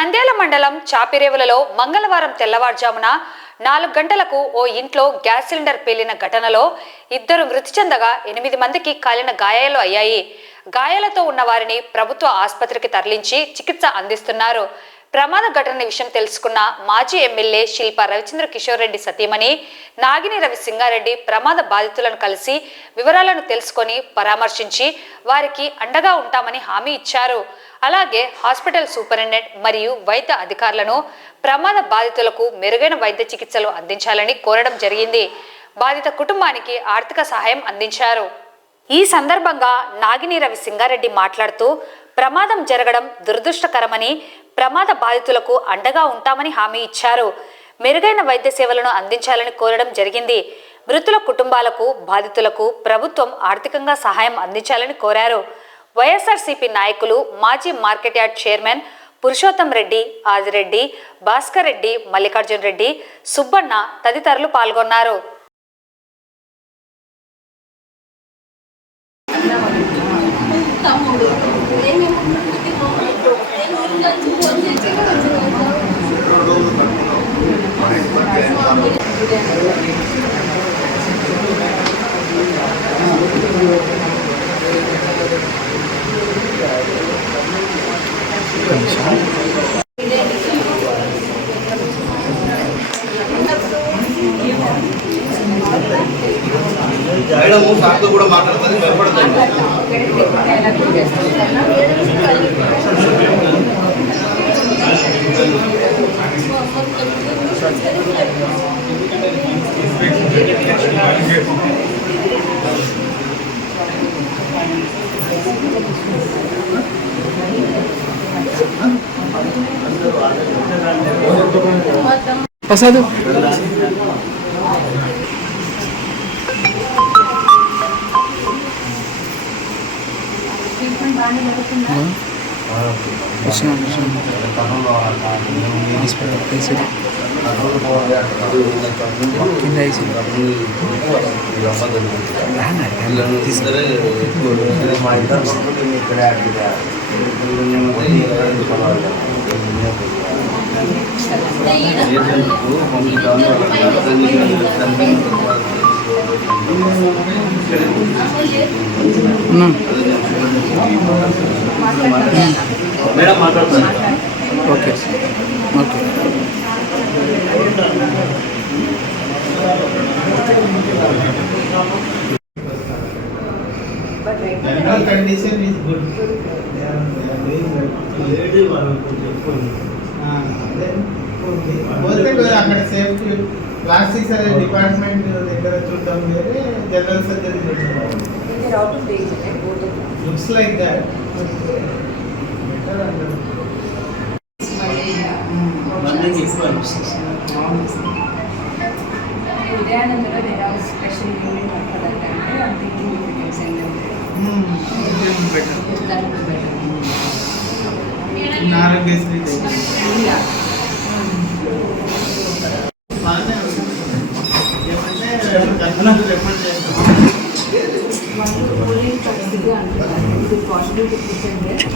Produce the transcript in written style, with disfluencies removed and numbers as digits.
నంద్యాల మండలం చాపిరేవులలో మంగళవారం తెల్లవారుజామున 4 గంటలకు ఓ ఇంట్లో గ్యాస్ సిలిండర్ పేలిన ఘటనలో 2 మృతి చెందగా 8 మందికి కాలిన గాయాలు అయ్యాయి. గాయాలతో ఉన్న వారిని ప్రభుత్వ ఆసుపత్రికి తరలించి చికిత్స అందిస్తున్నారు. ప్రమాద ఘటన విషయం తెలుసుకున్న మాజీ ఎమ్మెల్యే శిల్ప రవిచంద్ర కిషోర్ రెడ్డి సతీమణి నాగిని రవి సింగారెడ్డి ప్రమాద బాధితులను కలిసి వివరాలను తెలుసుకొని పరామర్శించి వారికి అండగా ఉంటామని హామీ ఇచ్చారు. అలాగే హాస్పిటల్ సూపరింటెండెంట్ మరియు వైద్య అధికారులను ప్రమాద బాధితులకు మెరుగైన వైద్య చికిత్సలు అందించాలని కోరడం జరిగింది. బాధిత కుటుంబానికి ఆర్థిక సహాయం అందించారు. ఈ సందర్భంగా నాగిని రవి సింగారెడ్డి మాట్లాడుతూ ప్రమాదం జరగడం దురదృష్టకరమని, ప్రమాద బాధితులకు అండగా ఉంటామని హామీ ఇచ్చారు. మెరుగైన వైద్య సేవలను అందించాలని కోరడం జరిగింది. మృతుల కుటుంబాలకు, బాధితులకు ప్రభుత్వం ఆర్థికంగా సహాయం అందించాలని కోరారు. వైఎస్ఆర్సీపీ నాయకులు మాజీ market yard chairman Purushottam Reddy, Adireddy, Bhaskar Reddy, Mallikarjun Reddy, Subbanna తదితరులు పాల్గొన్నారు. కూడా మాట్లాడుతుంది pasado మేడం మాట్లాడుతున్నా. Okay okay general condition is good. They are doing well. పోతే అక్కడ సేఫ్టీ ప్లాస్టిక్స్ అనే డిపార్ట్మెంట్ దగ్గర చూడటం వేరే, general surgery looks like that. Udayanandara there are special unit for that time. I'm thinking if we can send them there. That would be better. Aarogyasri Yeah. ఏమంటే refer చేస్తాం. Only possible అంటున్నారు. Is it possible to put them there?